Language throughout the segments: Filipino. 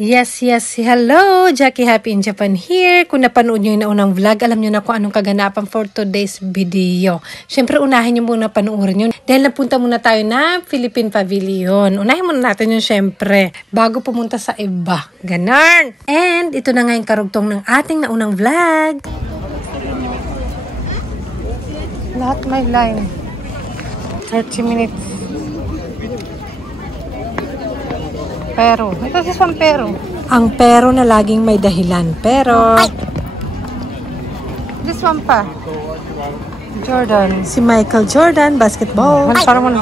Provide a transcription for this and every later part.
Yes. Hello! Jackie Happy in Japan here. Kung napanood nyo yung naunang vlog, alam nyo na kung anong kaganapan for today's video. Siyempre, unahin nyo muna panoorin yun. Dahil napunta muna tayo na Philippine Pavilion. Unahin muna natin yun siyempre, bago pumunta sa iba. Ganon! And ito na nga yung karugtong ng ating naunang vlog. Lahat may line. 30 minutes. Pero, ito si San Pero. Ang pero na laging may dahilan. Pero, this one pa. Jordan. Si Michael Jordan, basketball. Para mo na.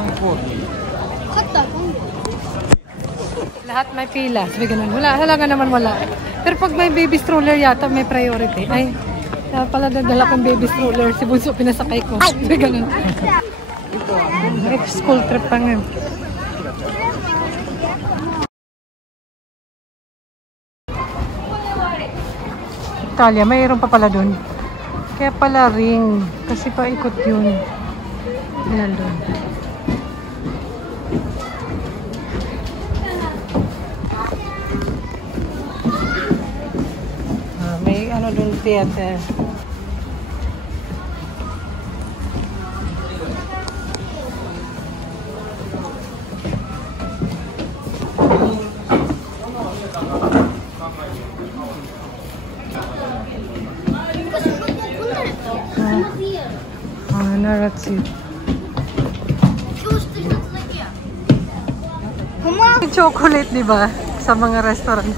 Lahat may pila. Sabi ganun. Wala naman wala. Pero pag may baby stroller yata, may priority. Ay, pala dadala kong baby stroller. Si Bunso pinasakay ko. Sabi ganun. School trip pa nga. Italia, mayroon pa pala dun. Kaya pala ring. Kasi paikot yun. Ayan dun. May ano dun theater. Narrative. Chocolate, di ba? Sa mga restaurant.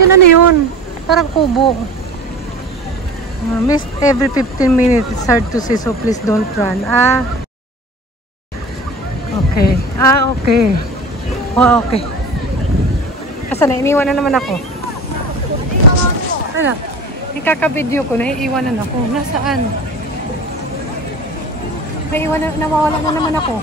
Yun ano yun? Parang kubo. Missed every 15 minutes. It's hard to see, so please don't run. Okay. Okay. Oh, okay. Kasi iniwan na naman ako. Ano? Ikaka-video ko, naiiwanan ako. Nasaan? Nawawala na naman ako.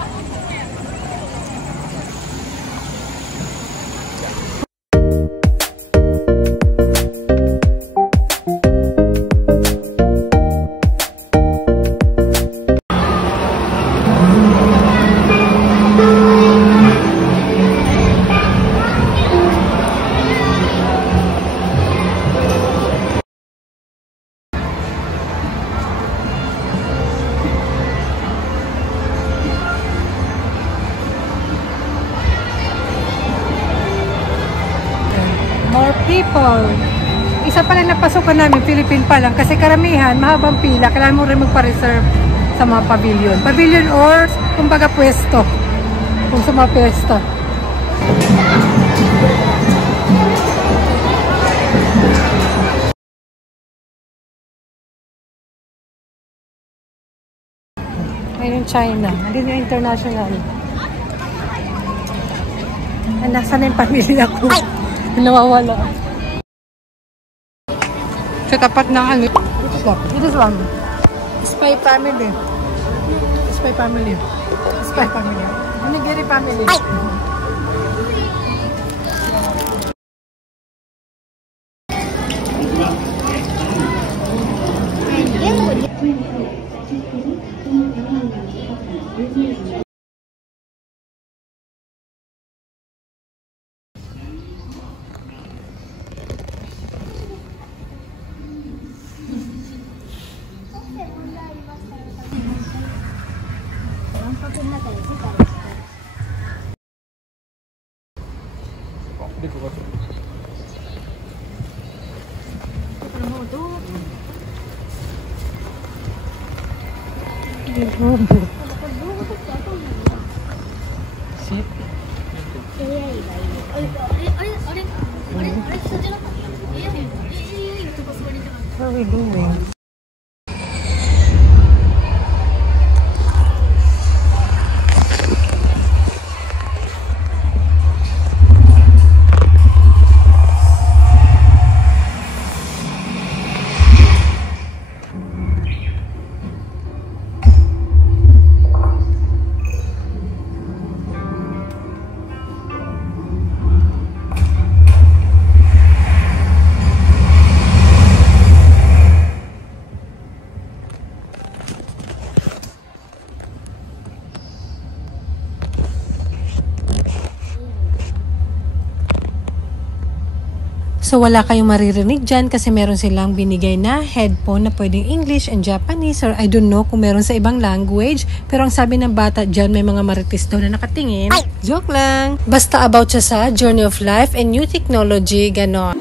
More people. Isa pa lang napasukan namin, Philippine pa lang. Kasi karamihan, mahabang pila. Kailangan mo rin magpa-reserve sa mga pavilion. Pavilion or, kumbaga, pwesto. Kung sa mga pwesto. Ayun yung China. Hindi yung international. Ay, nasa na yung pamilya ko. Nawawala. Sa tapat ng ano. This one. Spy family. Spy family. Spy family. Onigiri family. What are we doing? So wala kayong maririnig dyan kasi meron silang binigay na headphone na pwedeng English and Japanese or I don't know kung meron sa ibang language. Pero ang sabi ng bata dyan may mga marites daw na nakatingin. Joke lang! Basta about siya sa journey of life and new technology, ganon.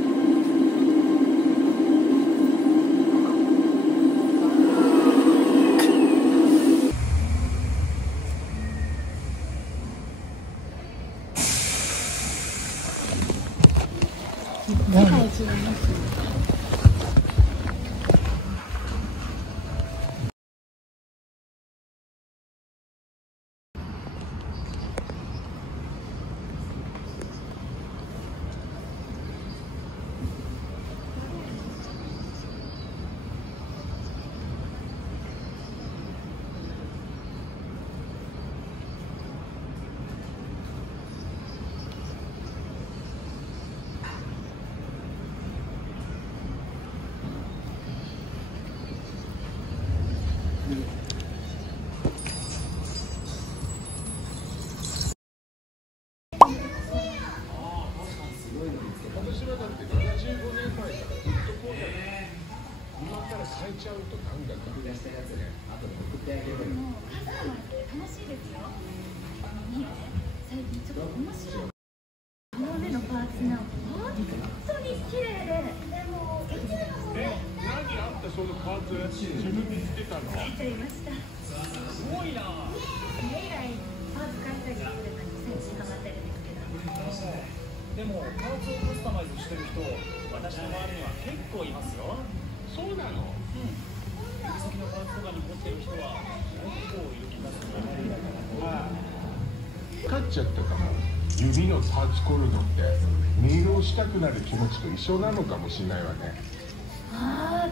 使っちゃったかも。指のパーツコルドってメールをしたくなる気持ちと一緒なのかもしれないわね。あー、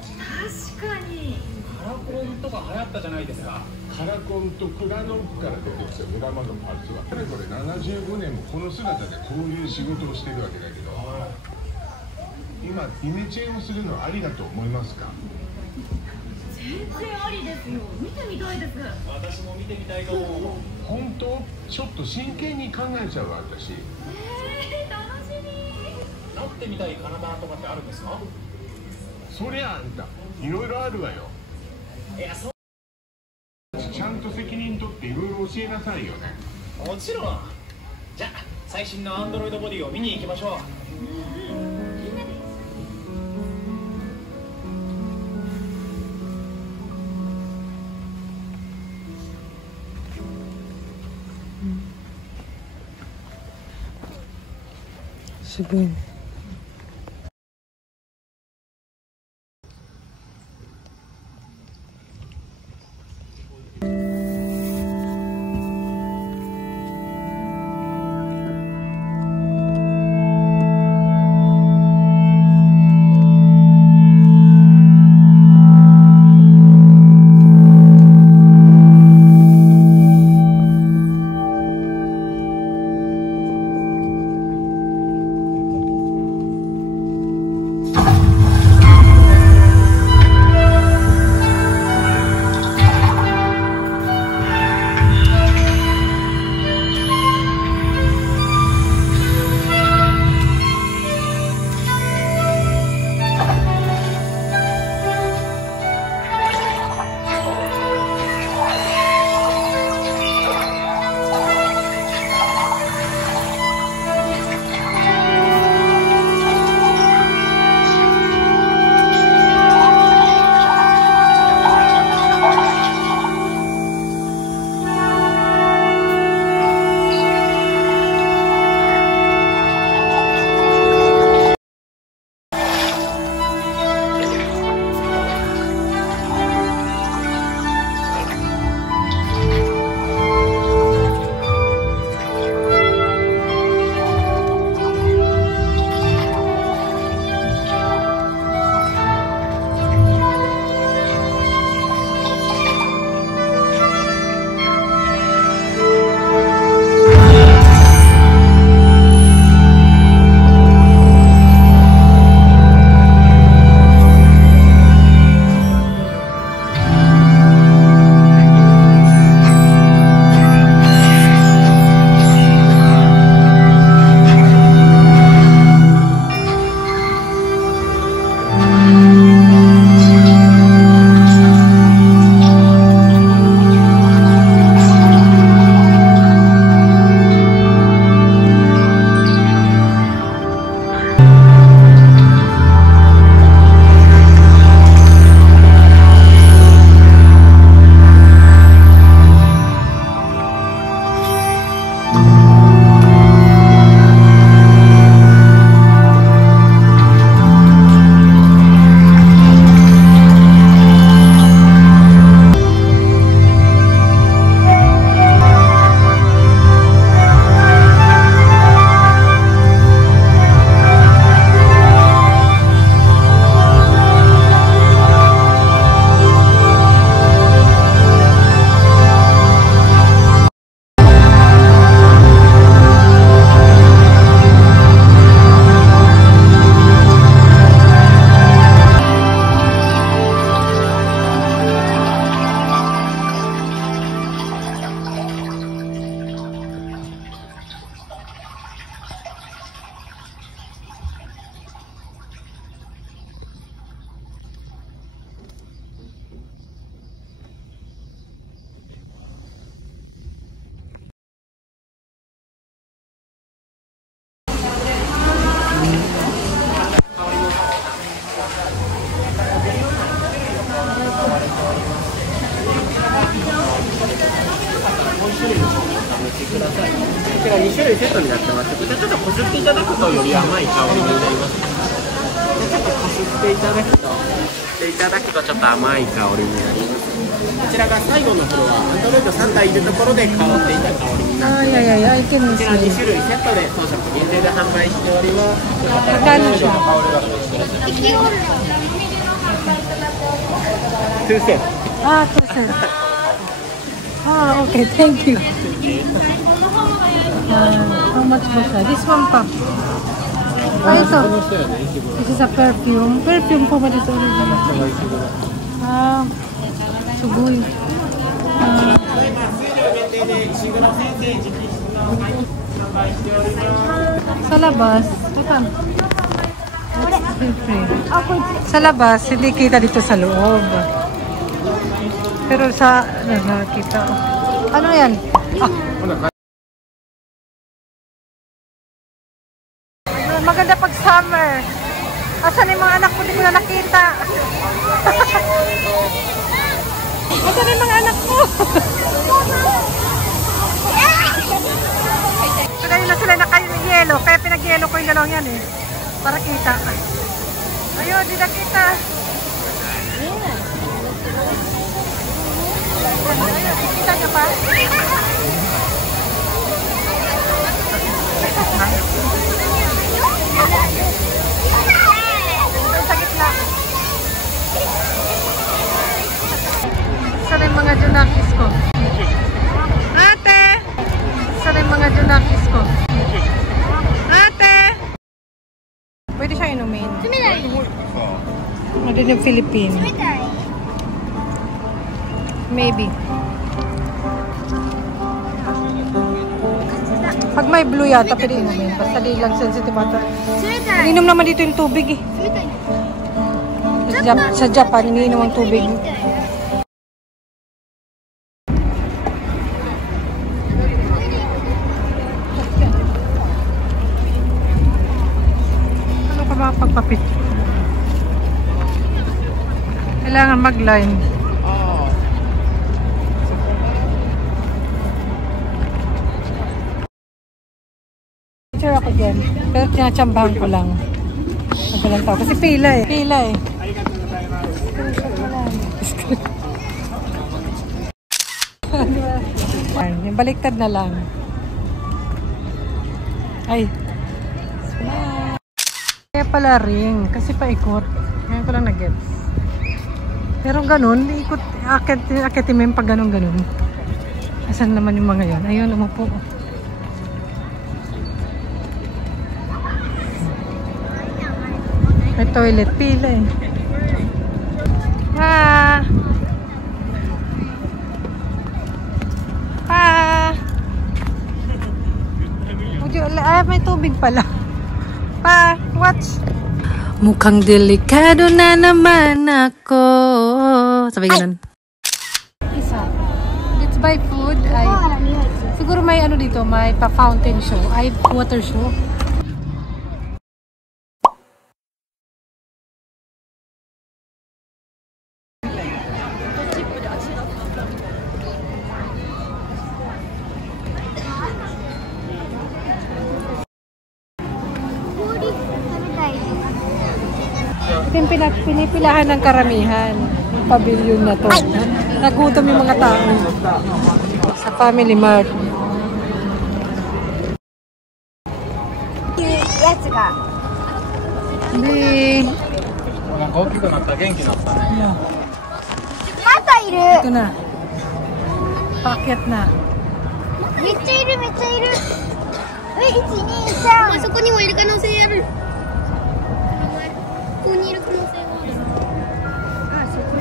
確かに。カラコンとか流行ったじゃないですか。カラコンとクラノックから出てきたドラマのパーツはかれこれ75年もこの姿でこういう仕事をしてるわけだけど、今イメチェンをするのはありだと思いますか？全然ありですよ。見てみたいです。私も見てみたいと思う。本当？ちょっと真剣に考えちゃうわ私。楽しみ。なってみたい体とかってあるんですか？そりゃあんたいろいろあるわよ。いや、そう。ちゃんと責任取っていろいろ教えなさいよね。もちろん。じゃあ最新のアンドロイドボディを見に行きましょう。すごいね。種類セットになってまして、こちらちょっとこすっていただくとより甘い香りになります。でちょっとこすっていただくとちょっと甘い香りになります。こちらが最後のフロア、アンドロイド3台いるところで香っていた香りになります。Ay, ay, ay, ay, quéこちら2 miss. 種類セットで当社限定で販売しております。Magkano siya? 2セット。 Ah, 2 cents. Ah, okay, thank you. How much ba siya? This one pa. Ah, ito. This is a perfume. Perfume po ba dito? Ah, sugoy. Sa labas, tutan. Sa labas, hindi kita dito sa loob. Pero sa, nakakita. Ano yan? Ah. Maganda pag summer. Asan yung mga anak ko? Hindi ko na nakita. Asan yung mga anak ko? Sila na kayo ng yelo. Kaya pinag-yelo ko yung dalawang yan eh. Para kita. Ayun, di nakita. Ayun, kita niya pa? Sa gitna. Saan yung mga junakis ko? Ate! Saan yung mga junakis ko? Ate! Pwede siyang inumin. Ano yung Philippine? Maybe. Pag may blue yata, pwede inumin. Basta di lang sensitive ata. Ininom naman dito yung tubig eh. Sa Japan, iniinom ang tubig. Ano ka ba pagpapit? Kailangan mag-line. Picture ako dyan. Pero tinatsambahan ko lang. Nagalang tao. Kasi pila eh. Pila eh. Yung baliktad na lang. Ay. Kaya pala ring. Kasi paikot. Ngayon ko lang nag-gets. Pero ganun, ikot, akitin mo yung pag ganun-ganun. Asan naman yung mga yan? Ayun, umupo. May toilet, pila eh. Pa! Pa! May tubig pala. Pa, watch! Mukhang delikado na naman ako. Sabi ganun. Isa. Let's buy food. Siguro may ano dito, may pa-fountain show. Ay, water show. Ito yung pinipilahan ng karamihan. Yung pavilion na to. Nagutom yung mga tao. Sa Family Mart. Hindi. Ito na. Packet na. めっちゃいるめっちゃいる。1、2、3。そこにもいる可能性ある。ここにいる可能性がある。あ、そこ。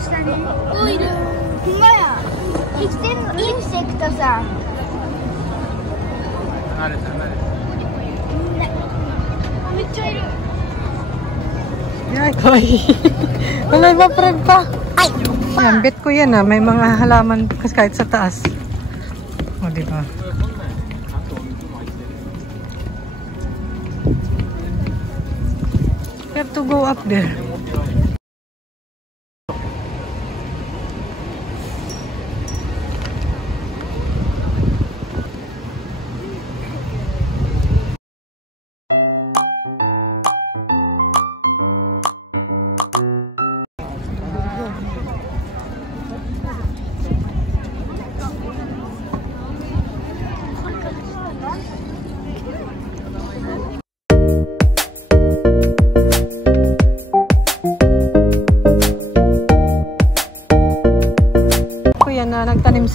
下に。お、いる。ほんまや。生きてるインセクトさん。離れた離れた。めっちゃいる。Ay, kawaii. Wala iba prag pa. Ay! Yan, bet ko yan ah. May mga halaman kasi kahit sa taas. O, diba? You have to go up there.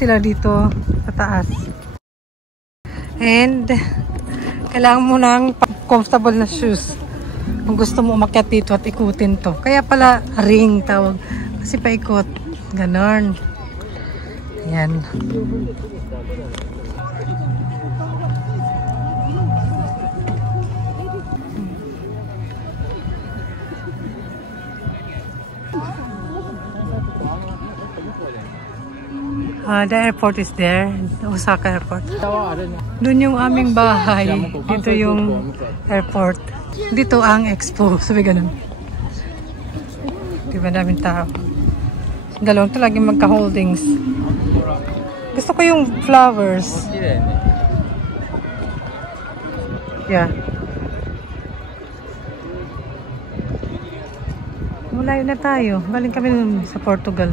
sila dito sa taas. And kailangan mo ng comfortable na shoes kung gusto mo umakyat dito at ikutin to. Kaya pala ring tawag. Kasi paikot. Ganon. Ayan. The airport is there. Osaka Airport. Doon yung aming bahay. Dito yung airport. Dito ang expo. Sabi ganun. Diba daming tao. Dalawang ito lagi magka-holdings. Gusto ko yung flowers. Yeah. Malayo na tayo. Galing kami nun sa Portugal.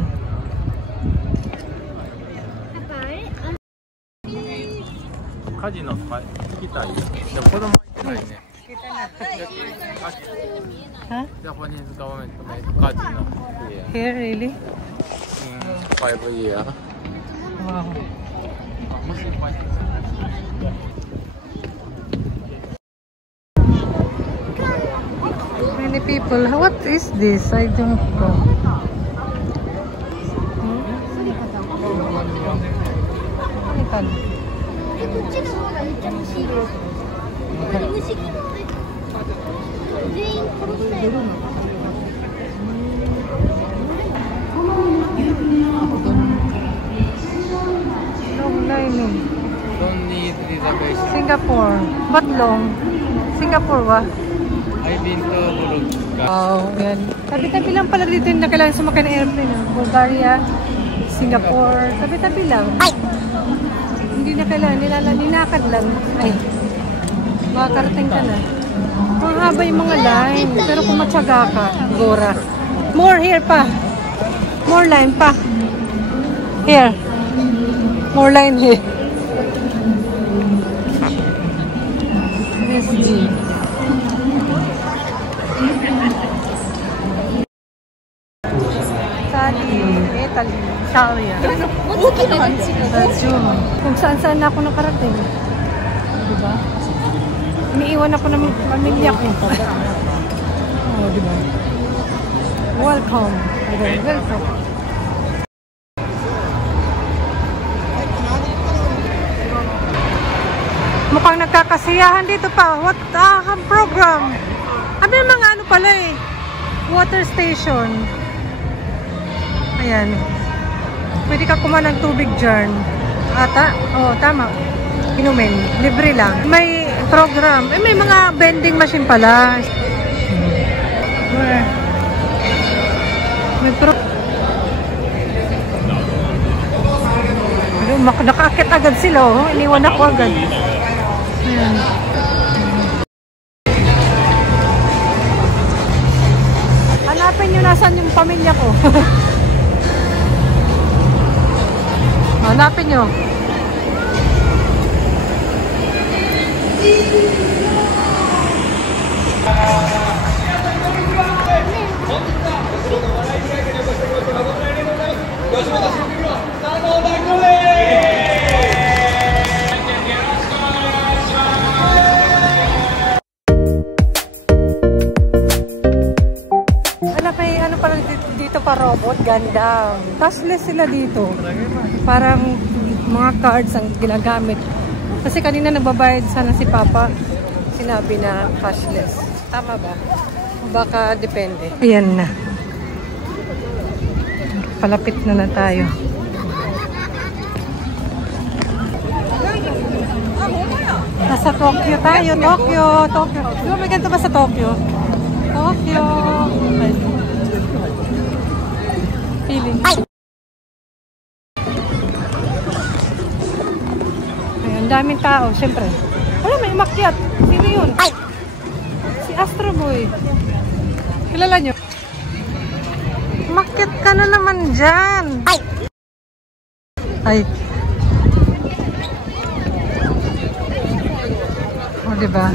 Huh? Japanese government made casino here. Here, really? 5 years. Wow. Many people. What is this? I don't know. Long lining. Don't need reservation. Singapore. But long. Singapore ba? I've been to Bulgaria. Wow, yan. Tabi-tabi lang pala dito na kailangan sumakay ng airplane. Bulgaria, Singapore. Tabi-tabi lang. Hindi na kailangan. Ninakad lang. Ay. Makakarating ka na. Mahaba yung mga line. Pero kung matyaga ka, gora. More here pa. More line pa. Here. More line here. SG. Italy. Italia. June. Kung saan-saan na ako nakarating. Diba? Iniiwan ako ng pamilya ko. Oh, diba? Welcome. Welcome. Mukhang nagkakasiyahan dito pa. What program? Ano yung mga ano pala eh? Water station. Ayan. Pwede ka kumain ng tubig dyan. Ata? Oo, tama. Inumin. Libre lang. May program. Eh, may mga vending machine pala. May nakaakit agad sila. Oh. Iniwan ako agad. Ayan. Hanapin nyo nasan yung pamilya ko. Hanapin nyo. Ano pala dito pa robot? Ganda. Cashless sila dito. Parang mga cards ang ginagamit. Kasi kanina nagbabayad sana si Papa. Sinabi na cashless. Tama ba? Baka depende. Ayan na. Palapit na tayo. Nasa Tokyo tayo. Tokyo. Di ba may ganito ba sa Tokyo? Tokyo. Feeling. Ayan, daming tao, syempre. Alam, may umakyat. Sino yun? Si Astro Boy. Kilala nyo? Umakyat ka na naman dyan. Ay. O, diba?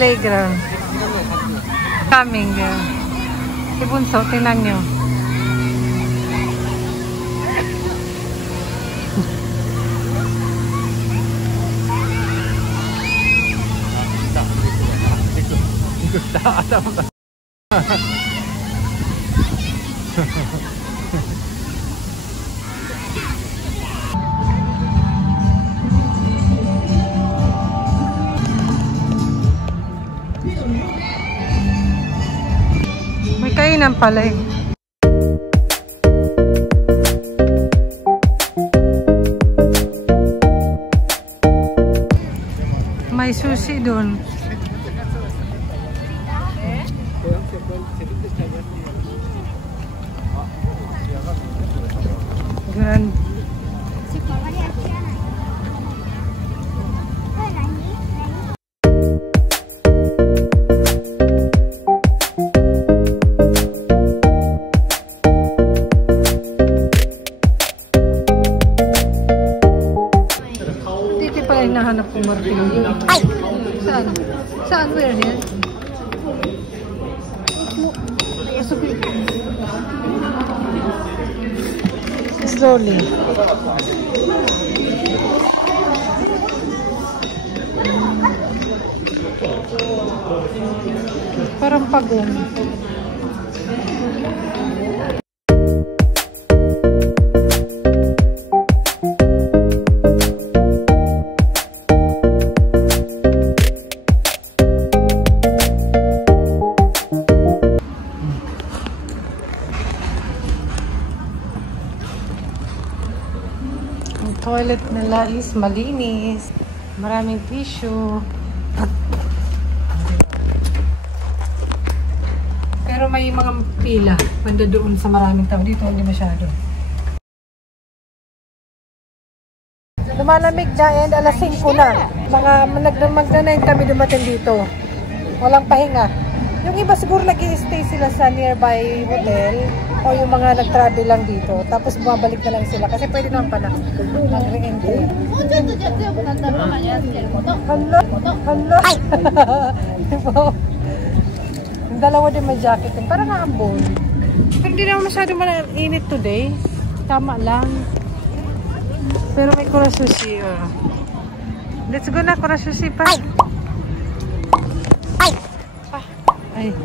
playground. Coming, girl. Si Bunso, tingnan nyo. May kainan pala eh. May sushi doon. Grand. Dito pala yung nahanap kong martilyo. Saan? Saan? Where here? Slowly. Parang pagong. Ang toilet nila is malinis. Maraming tissue. Pero may mga pila. Banda doon sa maraming tao. Dito hindi masyado. Lumalamig na and alas 5 na. Mga magna-9 kami dumating dito. Walang pahinga. Yung iba siguro nag-i-stay sila sa nearby hotel o yung mga nag-travel lang dito. Tapos bumabalik na lang sila kasi pwede naman pala mag-re-entry. Hala! Diba? Yung dalawa din may jacket. Parang ambon. Pero hindi naman masyado init today. Tama lang. Pero may kura sushi. Let's go na, kura sushi pa. Ay!